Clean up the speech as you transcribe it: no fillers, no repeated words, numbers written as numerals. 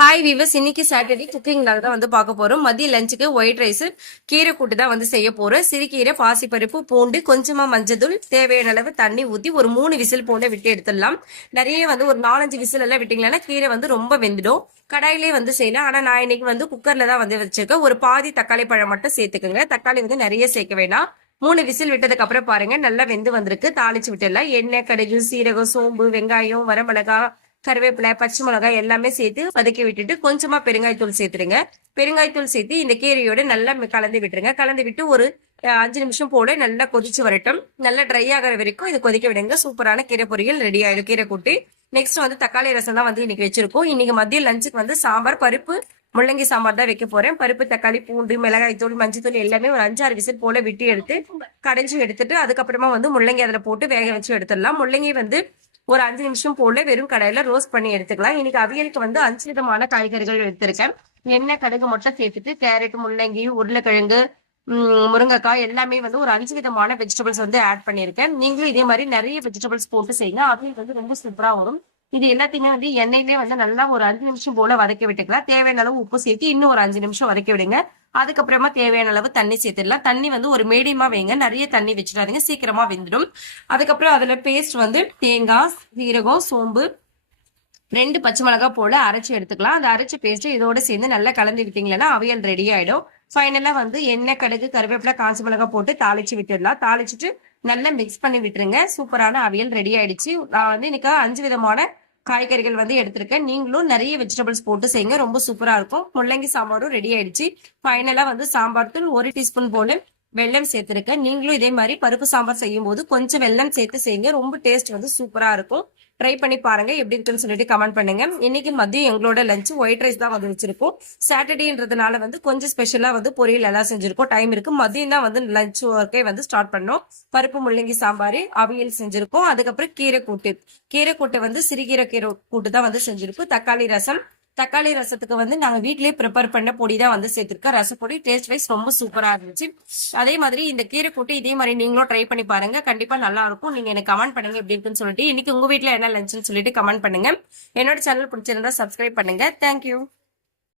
Hi viewers, இன்னைக்கு Saturday cooking தான் வந்து பார்க்க போறோம். மதிய லஞ்சுக்கு ஒயிட் ரைஸ் கீரை கூட்டு தான் வந்து செய்ய போறோம். சிறுகீரை, பாசிப்பருப்பு, பூண்டு, கொஞ்சமா மஞ்சள், தேவையான அளவு தண்ணி ஊத்தி ஒரு 3 விசில் போல விட்டு எடுத்துடலாம். நிறைய வந்து ஒரு 4-5 விசில் எல்லாம் விட்டீங்கன்னா கீரை வந்து ரொம்ப வெந்துடும். கடாயிலே வந்து செய்யலாம். ஆனா நான் இன்னைக்கு வந்து குக்கர்ல தான் வந்து வச்சிருக்கேன். ஒரு பாதி தக்காளி பழம் மட்டும் சேர்த்துக்குங்க. தக்காளி வந்து நிறைய சேர்க்க வேணாம். 3 விசில் விட்டதுக்கு அப்புறம் பாருங்க நல்லா வெந்து வந்திருக்கு. தாளிச்சு விட்டுடலாம். எண்ணெய், கடுகு, சீரகம், சோம்பு, வெங்காயம், வரமிளகாய், கருவேப்பிலை, பச்சை மிளகாய் எல்லாமே சேர்த்து வதக்கி விட்டுட்டு கொஞ்சமா பெருங்காயத்தூள் சேர்த்துருங்க. பெருங்காயத்தூள் சேர்த்து இந்த கீரையோட நல்லா கலந்து விட்டுருங்க. கலந்து விட்டு ஒரு 5 நிமிஷம் போல நல்லா கொதிச்சு வரட்டும். நல்லா ட்ரை ஆகிற வரைக்கும் இது கொதிக்க விடுங்க. சூப்பரான கீரை பொரியல் ரெடி ஆயிடும். கீரை கூட்டு நெக்ஸ்ட் வந்து தக்காளி ரசம் தான் வந்து இன்னைக்கு வச்சிருக்கோம். இன்னைக்கு மதிய லஞ்சுக்கு வந்து சாம்பார், பருப்பு, முள்ளங்கி சாம்பார் தான் வைக்க போறேன். பருப்பு, தக்காளி, பூண்டு, மிளகாய் தூள், மஞ்சள் தூள் எல்லாமே ஒரு 5-6 விசில் போல விட்டு எடுத்து கடைஞ்சி எடுத்துட்டு அதுக்கப்புறமா வந்து முள்ளங்கி அதில் போட்டு வேக வச்சு எடுத்துடலாம். முள்ளங்கி வந்து ஒரு 5 நிமிஷம் போல வெறும் கடாயில ரோஸ்ட் பண்ணி எடுத்துக்கலாம். இன்னைக்கு அவியலுக்கு வந்து 5 விதமான காய்கறிகள் எடுத்திருக்கேன். எண்ணெய், கடுகு மட்டும் சேர்த்துட்டு கேரட், முள்ளங்கி, உருளைக்கிழங்கு, முருங்கைக்காய் எல்லாமே வந்து ஒரு 5 விதமான வெஜிடபிள்ஸ் வந்து ஆட் பண்ணியிருக்கேன். நீங்களும் இதே மாதிரி நிறைய வெஜிடபிள்ஸ் போட்டு செய்யுங்க. அவியல் வந்து ரொம்ப சூப்பரா வரும். இது எல்லாத்தையுமே வந்து எண்ணெயிலே வந்து நல்லா ஒரு 5 நிமிஷம் போல வதக்கி விட்டுக்கலாம். தேவையான அளவு உப்பு சேர்த்து இன்னும் ஒரு 5 நிமிஷம் வதக்கி விடுங்க. அதுக்கப்புறமா தேவையான அளவு தண்ணி சேர்த்துடலாம். தண்ணி வந்து ஒரு மீடியமா வைங்க. நிறைய தண்ணி வச்சிடாதீங்க, சீக்கிரமா வெந்துடும். அதுக்கப்புறம் அதுல பேஸ்ட் வந்து தேங்காய், சீரகம், சோம்பு, 2 பச்சை மிளகாய் போல அரைச்சி எடுத்துக்கலாம். அந்த அரைச்ச பேஸ்ட் இதோட சேர்ந்து நல்லா கலந்து விட்டீங்கன்னா அவியல் ரெடி ஆயிடும். ஃபைனலா வந்து எண்ணெய், கடுகு, கருவேப்பிலை, காஞ்ச மிளகாய் போட்டு தாளிச்சு விட்டுடலாம். தாளிச்சுட்டு நல்லா மிக்ஸ் பண்ணி விட்டுருங்க. சூப்பரான அவியல் ரெடி ஆயிடுச்சு. நான் வந்து இன்னைக்கு 5 விதமான காய்கறிகள் வந்து எடுத்திருக்கேன். நீங்களும் நிறைய வெஜிடபிள்ஸ் போட்டு செய்யுங்க. ரொம்ப சூப்பரா இருக்கும். முள்ளங்கி சாம்பாரும் ரெடி ஆயிடுச்சு. ஃபைனலா வந்து சாம்பார் தூள் 1 டீஸ்பூன் போல வெல்லம் சேர்த்திருக்கேன். நீங்களும் இதே மாதிரி பருப்பு சாம்பார் செய்யும் போது கொஞ்சம் வெல்லம் சேர்த்து செய்யுங்க. ரொம்ப டேஸ்ட் வந்து சூப்பரா இருக்கும். ட்ரை பண்ணி பாருங்க எப்படி இருக்குன்னு சொல்லிட்டு கமெண்ட் பண்ணுங்க. இன்னைக்கு மதியம் எங்களோட லஞ்ச் ஒயிட் ரைஸ் தான் வந்து வச்சிருக்கோம். சாட்டர்டேன்றதுனால வந்து கொஞ்சம் ஸ்பெஷலா வந்து பொரியல் எல்லாம் செஞ்சிருக்கோம். டைம் இருக்கு. மதியம் தான் வந்து லஞ்ச் ஒர்க்கே வந்து ஸ்டார்ட் பண்ணோம். பருப்பு, முள்ளங்கி சாம்பார், அவியல் செஞ்சிருக்கோம். அதுக்கப்புறம் கீரை கூட்டு. கீரை கூட்டு வந்து சிறுகீரை கீரை கூட்டு தான் வந்து செஞ்சிருக்கோம். தக்காளி ரசம். தக்காளி ரசத்துக்கு வந்து நாங்க வீட்லயே ப்ரிப்பேர் பண்ண பொடி தான் வந்து சேர்த்திருக்கோம். ரசப்பொடி டேஸ்ட் வைஸ் ரொம்ப சூப்பரா இருந்துச்சு. அதே மாதிரி இந்த கீரை கூட்டு இதே மாதிரி நீங்களும் ட்ரை பண்ணி பாருங்க. கண்டிப்பா நல்லா இருக்கும். நீங்க எனக்கு கமெண்ட் பண்ணுங்க எப்படி இருக்குன்னு சொல்லிட்டு. இன்னைக்கு உங்க வீட்டுல என்ன லஞ்சுன்னு சொல்லிட்டு கமெண்ட் பண்ணுங்க. என்னோட சேனல் பிடிச்சிருந்தா சப்ஸ்கிரைப் பண்ணுங்க. தேங்க்யூ.